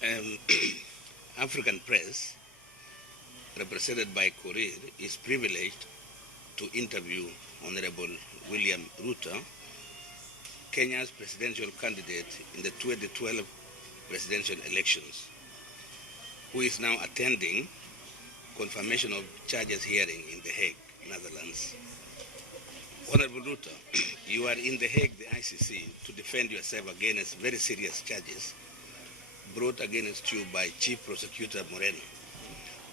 Um, African press, represented by Korir, is privileged to interview Honourable William Ruto, Kenya's presidential candidate in the 2012 presidential elections, who is now attending confirmation of charges hearing in The Hague, Netherlands. Honourable Ruto, you are in The Hague, the ICC, to defend yourself against very serious charges brought against you by Chief Prosecutor Moreno.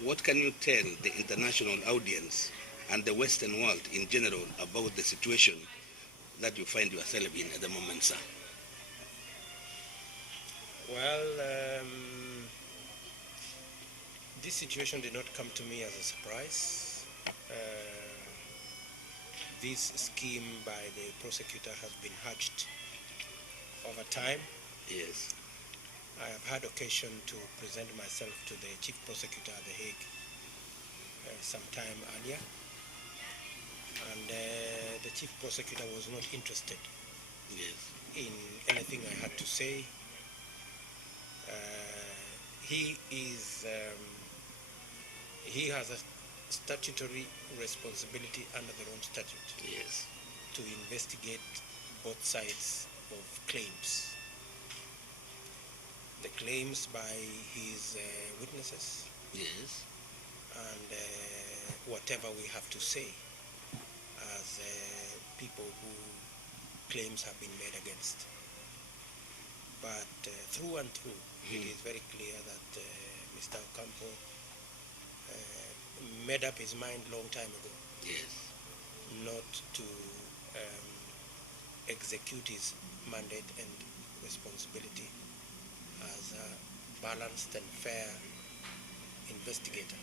What can you tell the international audience and the Western world in general about the situation that you find yourself in at the moment, sir? Well, this situation did not come to me as a surprise. This scheme by the prosecutor has been hatched over time. Yes. I have had occasion to present myself to the chief prosecutor at The Hague some time earlier, and the chief prosecutor was not interested in anything I had to say. He has a statutory responsibility under the Rome Statute to investigate both sides of claims. The claims by his witnesses, and whatever we have to say as people who claims have been made against. But through and through, it is very clear that Mr. Ocampo made up his mind a long time ago not to execute his mandate and responsibility as a balanced and fair investigator.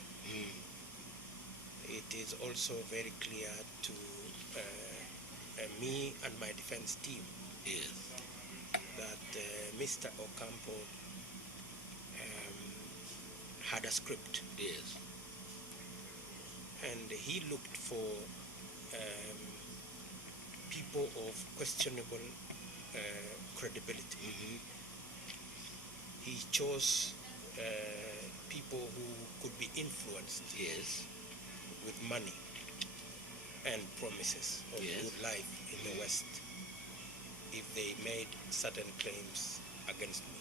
It is also very clear to me and my defense team that Mr. Ocampo had a script. And he looked for people of questionable credibility. He chose people who could be influenced with money and promises of good life in the West if they made certain claims against me.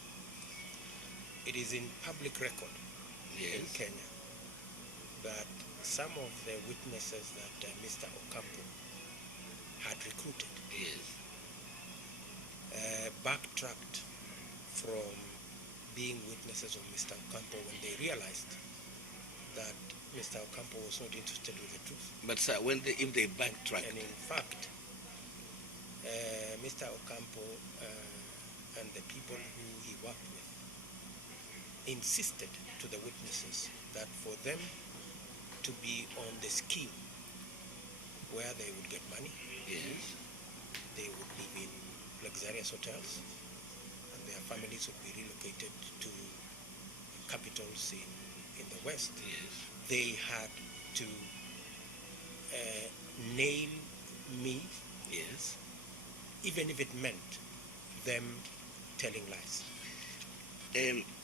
It is in public record in Kenya that some of the witnesses that Mr. Ocampo had recruited backtracked from being witnesses of Mr. Ocampo when they realized that Mr. Ocampo was not interested with the truth. But sir, if they backtrack, and in fact, Mr. Ocampo and the people who he worked with insisted to the witnesses that for them to be on the scheme where they would get money, they would live in luxurious hotels, and their families would be relocated to capitals in the West. They had to nail me, even if it meant them telling lies.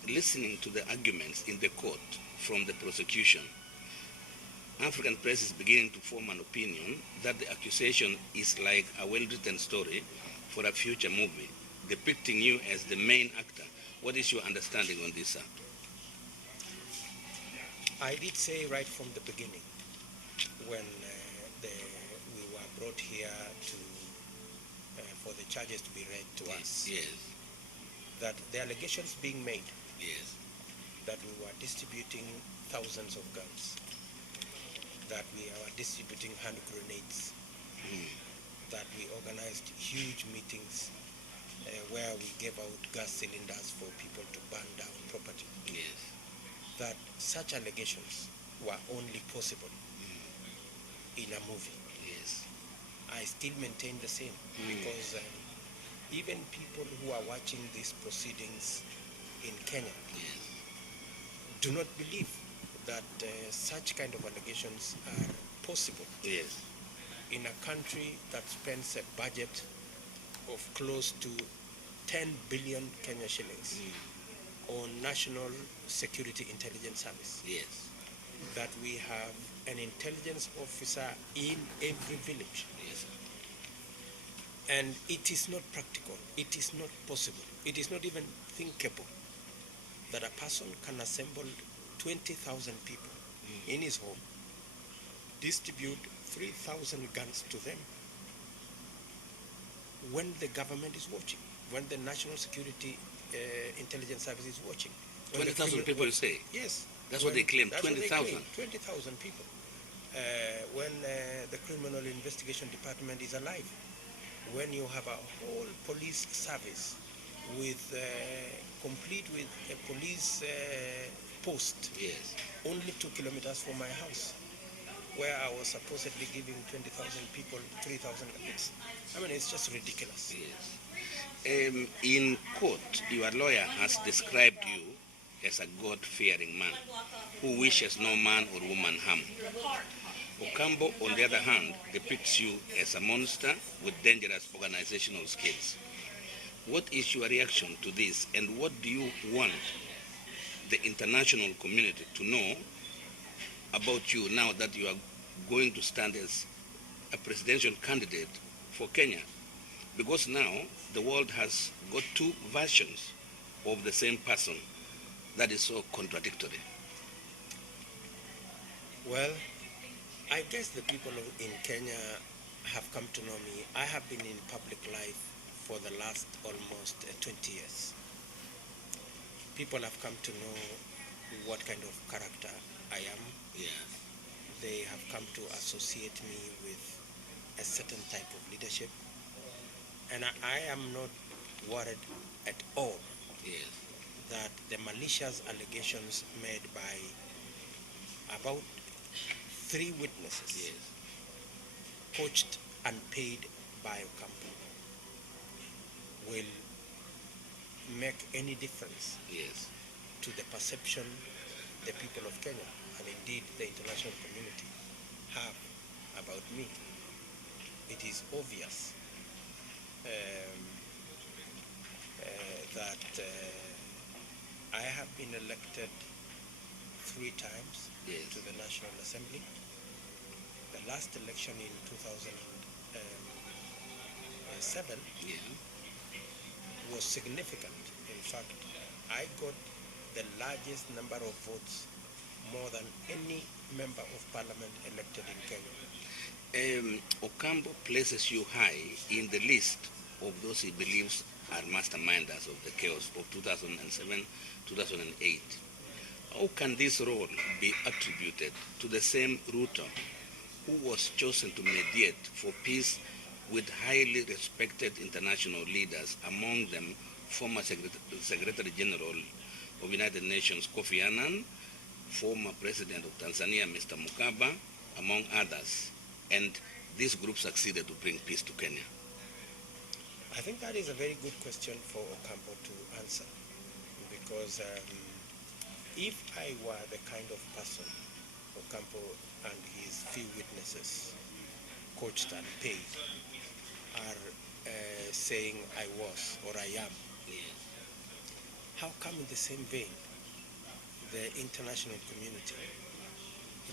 Listening to the arguments in the court from the prosecution, African press is beginning to form an opinion that the accusation is like a well-written story for a future movie, depicting you as the main actor. What is your understanding on this, sir? I did say right from the beginning, when we were brought here for the charges to be read to us, that the allegations being made that we were distributing thousands of guns, that we were distributing hand grenades, that we organized huge meetings where we gave out gas cylinders for people to burn down property. That such allegations were only possible in a movie. I still maintain the same, because even people who are watching these proceedings in Kenya do not believe that such kind of allegations are possible in a country that spends a budget of close to 10 billion Kenya shillings on National Security Intelligence Service. Yes. That we have an intelligence officer in every village. Yes. And it is not practical. It is not possible. It is not even thinkable that a person can assemble 20,000 people in his home, distribute 3,000 guns to them when the government is watching, when the National Security Intelligence Service is watching. 20,000 people, you say? Yes. That's what they claim, 20,000. 20,000 people. When the Criminal Investigation Department is alive, when you have a whole police service with complete with a police post, yes, only 2 kilometers from my house, where I was supposedly giving 20,000 people 3,000 guns. I mean, it's just ridiculous. Yes. In court, your lawyer has described you as a God-fearing man who wishes no man or woman harm. Ocampo, on the other hand, depicts you as a monster with dangerous organizational skills. What is your reaction to this, and what do you want the international community to know about you now that you are going to stand as a presidential candidate for Kenya? Because now the world has got two versions of the same person. That is so contradictory. Well, I guess the people in Kenya have come to know me. I have been in public life for the last almost 20 years. People have come to know what kind of character I am. Yeah. They have come to associate me with a certain type of leadership. And I am not worried at all, yes, that the malicious allegations made by about 3 witnesses, yes, coached and paid by Ocampo, will make any difference, yes, to the perception the people of Kenya and indeed the international community have about me. It is obvious that I have been elected 3 times, yes, to the National Assembly. The last election in 2007 yeah, was significant. In fact, I got the largest number of votes, more than any member of parliament elected in Kenya. Ocampo places you high in the list of those he believes are masterminders of the chaos of 2007-2008. How can this role be attributed to the same Ruto who was chosen to mediate for peace with highly respected international leaders, among them former Secretary General of United Nations Kofi Annan, former President of Tanzania Mr. Mukaba, among others, and this group succeeded to bring peace to Kenya? I think that is a very good question for Ocampo to answer, because if I were the kind of person Ocampo and his few witnesses, coached and paid, are saying I was or I am, how come in the same vein the international community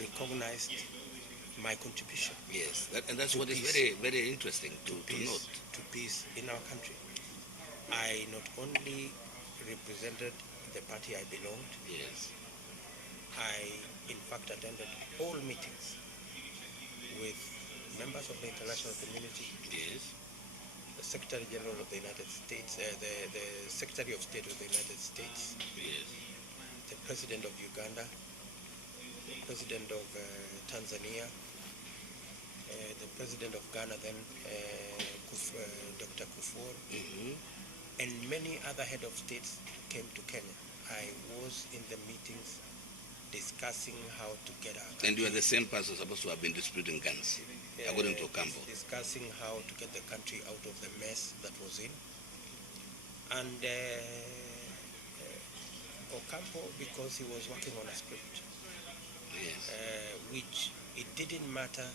recognized my contribution? Yes, and that's what is very, very interesting to note. To peace in our country. I not only represented the party I belonged, yes, I in fact attended all meetings with members of the international community, yes, the Secretary General of the United States, the Secretary of State of the United States, yes, the President of Uganda, the President of Tanzania, the President of Ghana then, Dr. Kufuor, and many other head of states came to Kenya. I was in the meetings discussing how to get our country. And you are the same person supposed to have been distributing guns, according to Ocampo. Discussing how to get the country out of the mess that was in. And Ocampo, because he was working on a script, yes, which it didn't matter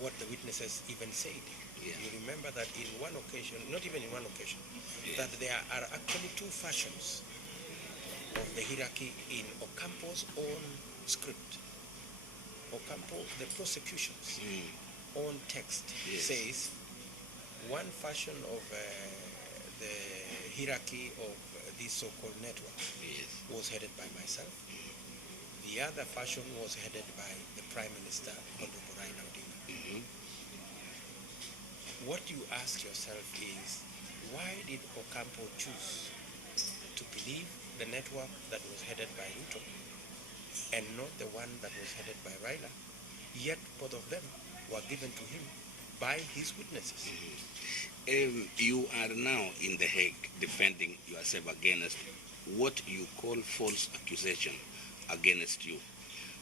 what the witnesses even said. yeah, You remember that in one occasion, not even in one occasion, yes, that there are actually 2 versions of the hierarchy in Ocampo's own script. Ocampo, the prosecution's own text says one version of the hierarchy of this so-called network was headed by myself. The other version was headed by the Prime Minister, Honourable Ruto. What you ask yourself is, why did Ocampo choose to believe the network that was headed by Ruto and not the one that was headed by Raila? Yet both of them were given to him by his witnesses. You are now in The Hague defending yourself against what you call false accusation against you.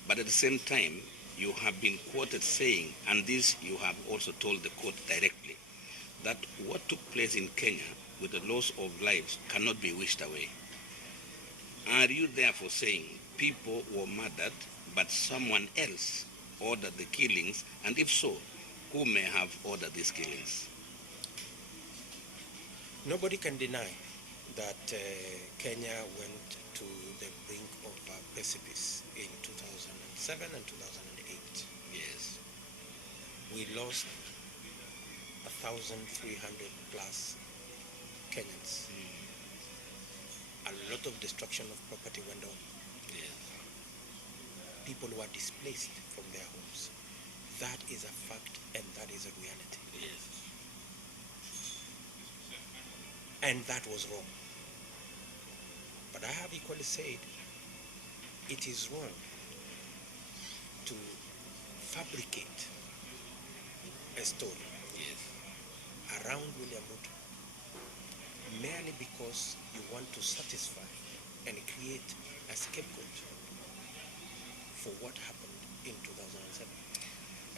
But at the same time, you have been quoted saying, and this you have also told the court directly, that what took place in Kenya with the loss of lives cannot be wished away. Are you therefore saying people were murdered, but someone else ordered the killings, and if so, who may have ordered these killings? Nobody can deny that Kenya went to the brink of a precipice in 2007 and 2008. Yes. We lost 1,300 plus Kenyans. A lot of destruction of property went on. Yes. People were displaced from their homes. That is a fact and that is a reality. Yes. And that was wrong. But I have equally said it is wrong to fabricate a story around William Ruto merely because you want to satisfy and create a scapegoat for what happened in 2007.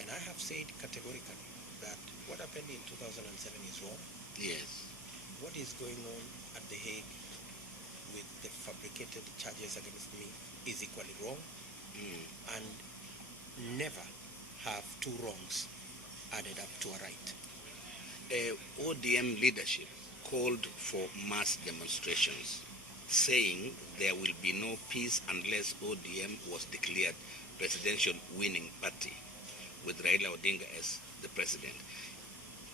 And I have said categorically that what happened in 2007 is wrong. Yes. What is going on at The Hague with the fabricated charges against me is equally wrong, and never have two wrongs added up to a right. ODM leadership called for mass demonstrations, saying there will be no peace unless ODM was declared presidential winning party, with Raila Odinga as the president.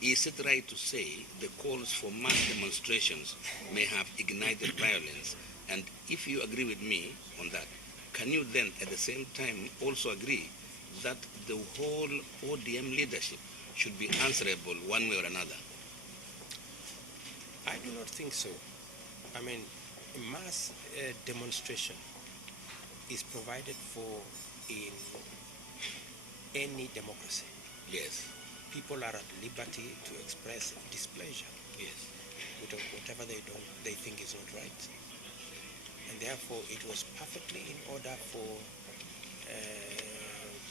Is it right to say the calls for mass demonstrations may have ignited violence? And if you agree with me on that, can you then at the same time also agree that the whole ODM leadership should be answerable one way or another? I do not think so. I mean, mass demonstration is provided for in any democracy. Yes. People are at liberty to express displeasure. Yes. With whatever they think is not right. And therefore, it was perfectly in order for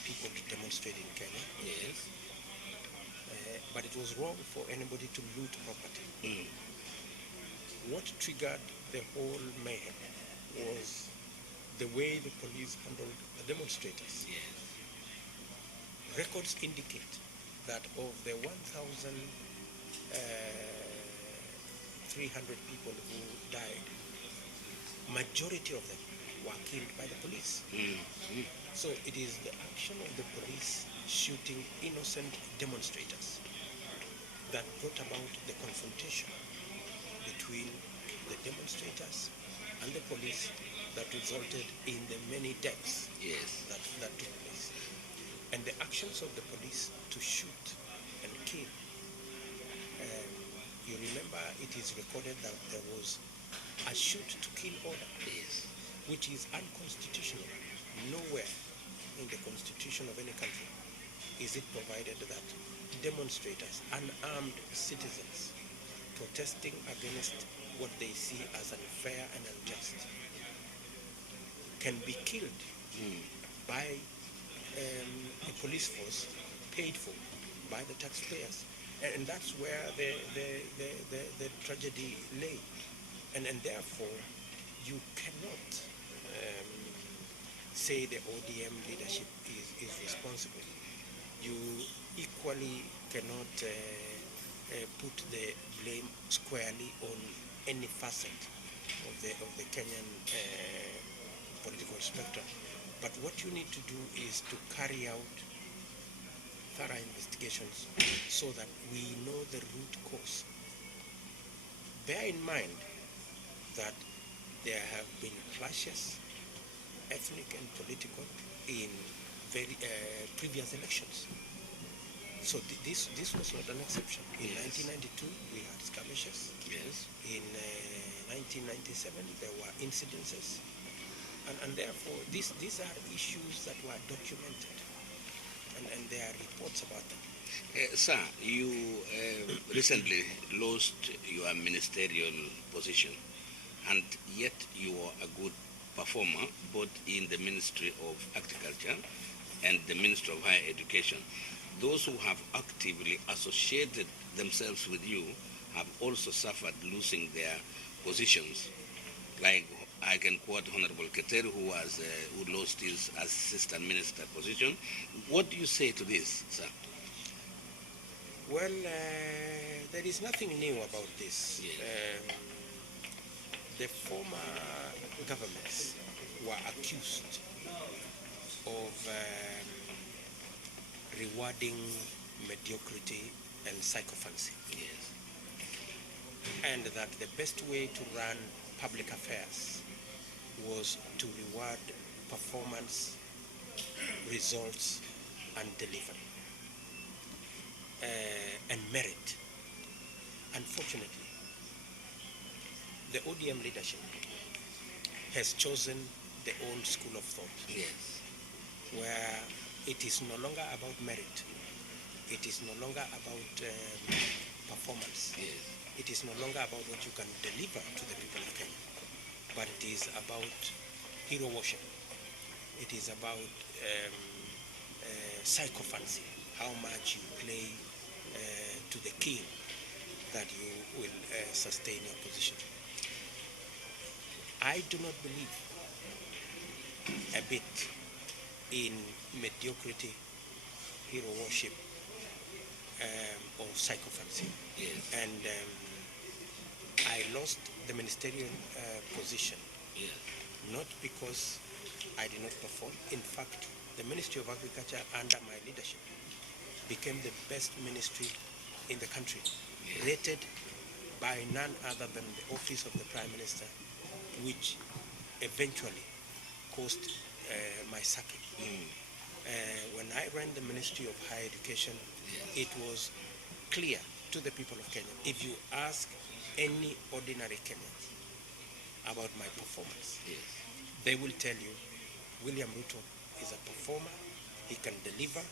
people to demonstrate in Kenya. Yes. But it was wrong for anybody to loot property. What triggered the whole mayhem was the way the police handled the demonstrators. Yes. Records indicate that of the 1,300 people who died, majority of them were killed by the police. So it is the action of the police shooting innocent demonstrators that brought about the confrontation between the demonstrators and the police that resulted in the many deaths that took place. And the actions of the police to shoot and kill. You remember it is recorded that there was a shoot to kill order, which is unconstitutional. Nowhere in the constitution of any country is it provided that demonstrators, unarmed citizens, protesting against what they see as unfair and unjust, can be killed by a police force paid for by the taxpayers. And that's where the tragedy lay. And therefore, you cannot say the ODM leadership is responsible. You equally cannot put the blame squarely on any facet the Kenyan political spectrum. But what you need to do is to carry out thorough investigations so that we know the root cause. Bear in mind that there have been clashes, ethnic and political, in very previous elections. So this was not an exception. In 1992, we had skirmishes. Yes. In 1997, there were incidences. And therefore, these are issues that were documented. And there are reports about them. Sir, you recently lost your ministerial position, and yet you are a good performer both in the Ministry of Agriculture and the Ministry of Higher Education. Those who have actively associated themselves with you have also suffered losing their positions. Like I can quote Honourable Keteru, who lost his assistant minister position. What do you say to this, sir? Well, there is nothing new about this. Yes. The former governments were accused of rewarding mediocrity and sycophancy. Yes. And that the best way to run public affairs was to reward performance, results, and delivery, and merit. Unfortunately, the ODM leadership has chosen the old school of thought, Yes. where it is no longer about merit, it is no longer about performance, Yes. it is no longer about what you can deliver to the people of Kenya, but it is about hero worship. It is about sycophancy, how much you play to the king that you will sustain your position. I do not believe a bit in mediocrity, hero worship, or sycophancy. Yes. And I lost the ministerial position, Yes. not because I did not perform. In fact, the Ministry of Agriculture under my leadership became the best ministry in the country, Yes. rated by none other than the office of the Prime Minister, which eventually caused my sacking. When I ran the Ministry of Higher Education, Yes. it was clear to the people of Kenya. If you ask any ordinary Kenyan about my performance, Yes. they will tell you William Ruto is a performer, he can deliver,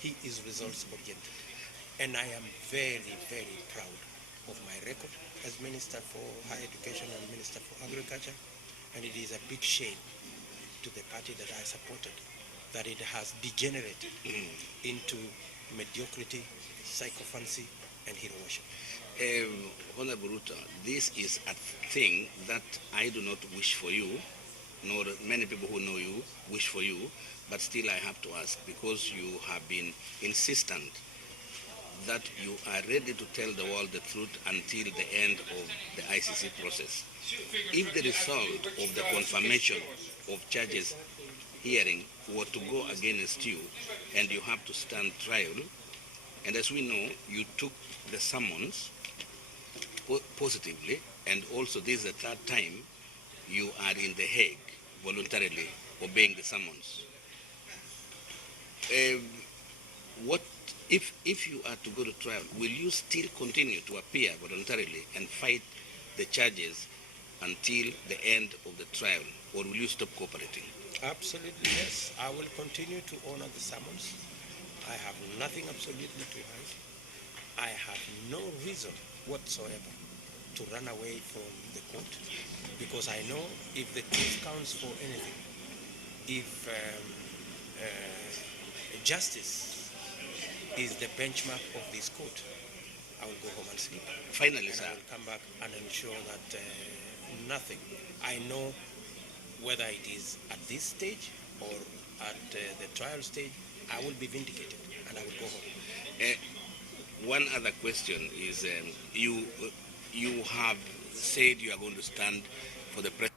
he is results oriented. And I am very, very proud of my record as Minister for Higher Education and Minister for Agriculture. And it is a big shame to the party that I supported that it has degenerated into mediocrity, sycophancy, and hero worship. Honourable Ruto, this is a thing that I do not wish for you, nor many people who know you wish for you, but still I have to ask, because you have been insistent that you are ready to tell the world the truth until the end of the ICC process. If the result of the confirmation of charges hearing were to go against you and you have to stand trial, and as we know, you took the summons positively, and also this is the third time you are in the Hague voluntarily obeying the summons. What if you are to go to trial, will you still continue to appear voluntarily and fight the charges until the end of the trial, or will you stop cooperating? Absolutely, yes. I will continue to honor the summons. I have nothing absolutely to hide. I have no reason whatsoever to run away from the court, because I know if the truth counts for anything, if justice is the benchmark of this court, I will go home and sleep. Finally, and sir. I will come back and ensure that nothing. I know whether it is at this stage or at the trial stage, I will be vindicated and I will go home. One other question is, you have said you are going to stand for for the president.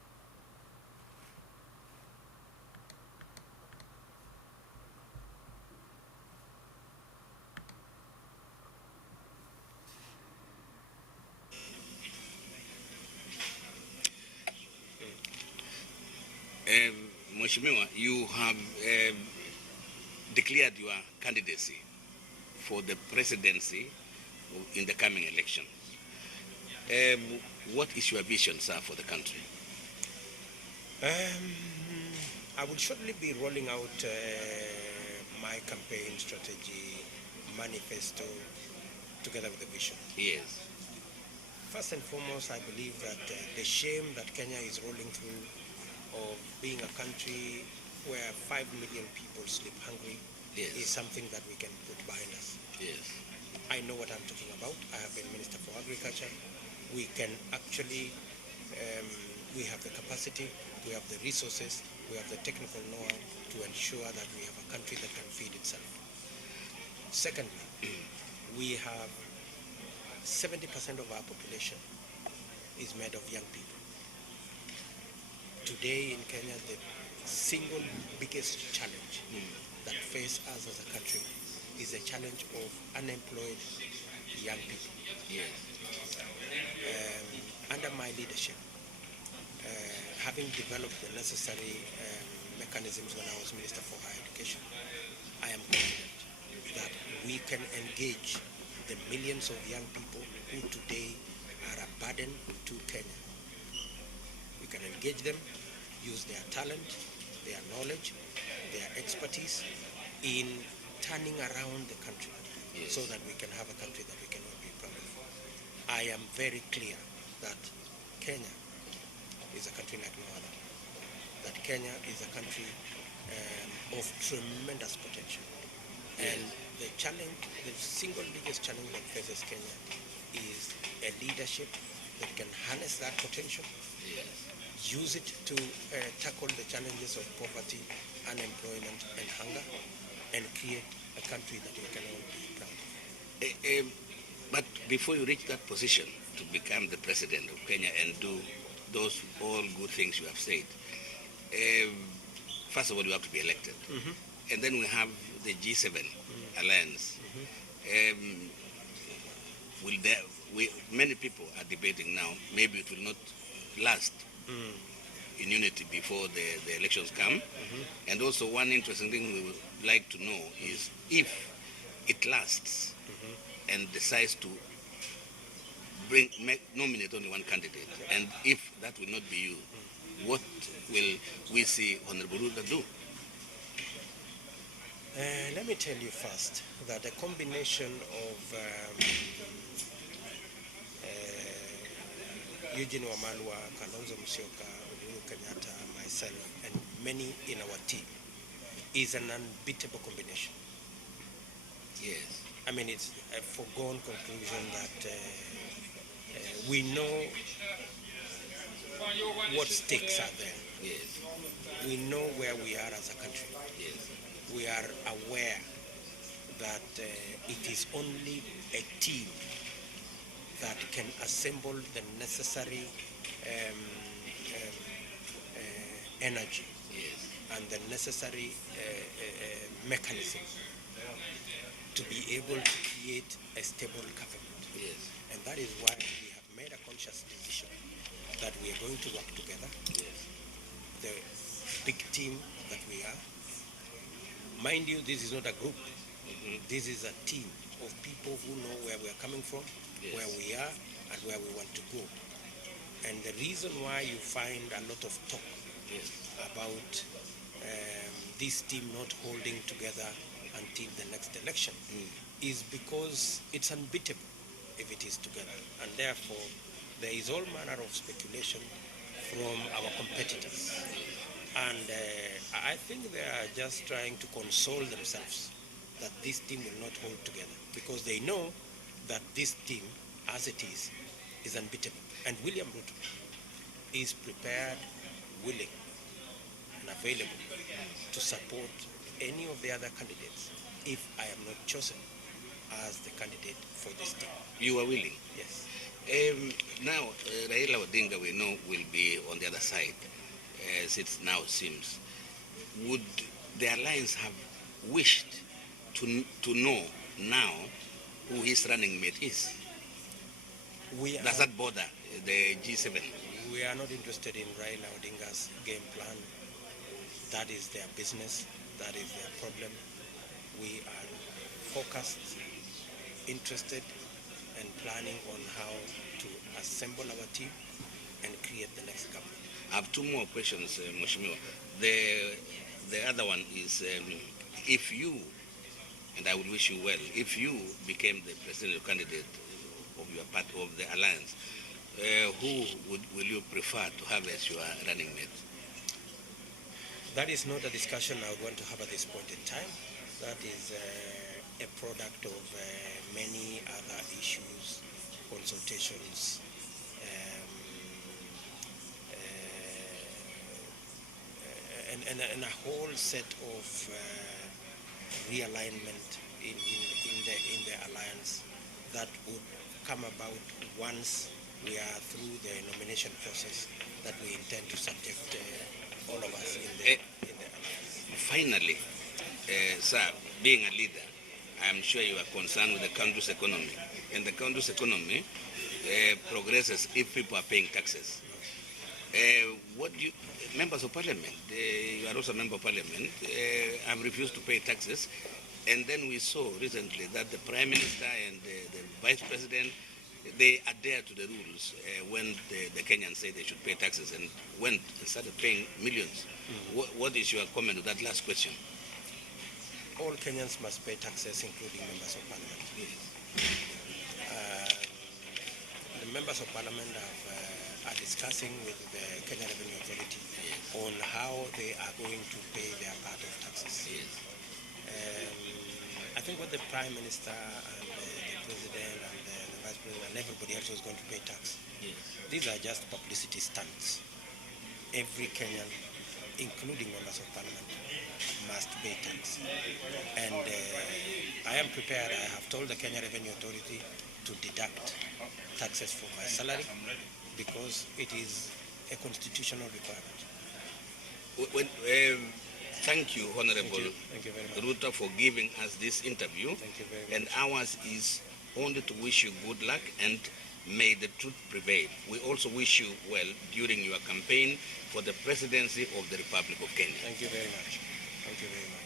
Mheshimiwa, you have declared your candidacy for the presidency in the coming election. What is your vision, sir, for the country? I will shortly be rolling out my campaign strategy manifesto together with the vision. Yes. First and foremost, I believe that the shame that Kenya is rolling through of being a country where 5 million people sleep hungry is something that we can put behind us. Yes. I know what I'm talking about. I have been Minister for Agriculture. We can actually, we have the capacity, we have the resources, we have the technical know-how to ensure that we have a country that can feed itself. Secondly, we have 70% of our population is made of young people. Today in Kenya, the single biggest challenge that faces us as a country is a challenge of unemployed young people. Yes. Under my leadership, having developed the necessary mechanisms when I was Minister for Higher Education, I am confident that we can engage the millions of young people who today are a burden to Kenya. We can engage them, use their talent, their knowledge, their expertise in turning around the country so that we can have a country that we can all be proud of. I am very clear that Kenya is a country like no other, that Kenya is a country of tremendous potential. And the challenge, the single biggest challenge that faces Kenya is a leadership that can harness that potential, use it to tackle the challenges of poverty, unemployment, and hunger, and create a country that we can all be proud of. But before you reach that position to become the president of Kenya and do those all good things you have said, first of all, you have to be elected. And then we have the G7 alliance. Many people are debating now, maybe it will not last in unity before the elections come. And also one interesting thing we would like to know is if it lasts and decides to nominate only one candidate, and if that will not be you, what will we see Honourable Ruto do? Let me tell you first that a combination of Eugene Wamalwa, Kalonzo Musyoka, Uhuru Kenyatta, myself, and many in our team is an unbeatable combination. Yes. I mean, it's a foregone conclusion that we know what stakes are there. Yes. We know where we are as a country. Yes. We are aware that it is only a team that can assemble the necessary energy and the necessary mechanism to be able to create a stable government. Yes. And that is why we have made a conscious decision that we are going to work together. Yes. The big team that we are. Mind you, this is not a group. This is a team of people who know where we are coming from, where we are, and where we want to go. And the reason why you find a lot of talk about this team not holding together until the next election is because it's unbeatable if it is together. And therefore, there is all manner of speculation from our competitors. And I think they are just trying to console themselves that this team will not hold together because they know that this team, as it is unbeatable. And William Ruto is prepared, willing, and available to support any of the other candidates if I am not chosen as the candidate for this team. You are willing? Yes. Now, Raila Odinga, we know, will be on the other side, as it now seems. Would the alliance have wished to know now who his running mate is? Does that bother the G7? We are not interested in Raila Odinga's game plan. That is their business. That is their problem. We are focused, interested, and planning on how to assemble our team and create the next government. I have two more questions, Mheshimiwa. The other one is, if you, and I will wish you well, if you became the presidential candidate of your party, of the alliance, who will you prefer to have as your running mate? That is not a discussion I would want to have at this point in time. That is a product of many other issues, consultations, and a whole set of realignment in the alliance that would come about once we are through the nomination process that we intend to subject all of us in the alliance. Finally, sir, being a leader, I'm sure you are concerned with the country's economy. And the country's economy progresses if people are paying taxes. What do you, members of parliament, you are also a member of parliament, have refused to pay taxes. And then we saw recently that the Prime Minister and the Vice President, they adhere to the rules when the Kenyans say they should pay taxes and went and started paying millions. What is your comment to that last question? All Kenyans must pay taxes, including members of parliament. The members of parliament are discussing with the Kenyan Revenue Authority on how they are going to pay their part of taxes. I think what the Prime Minister and the President and the Vice President and everybody else was going to pay tax. These are just publicity stunts. Every Kenyan, including members of parliament, must pay tax. And I am prepared. I have told the Kenya Revenue Authority to deduct taxes from my salary because it is a constitutional requirement. Thank you, Honourable Ruto, for giving us this interview. Thank you very much. And ours is only to wish you good luck and may the truth prevail. We also wish you well during your campaign for the presidency of the Republic of Kenya. Thank you very much. Thank you very much.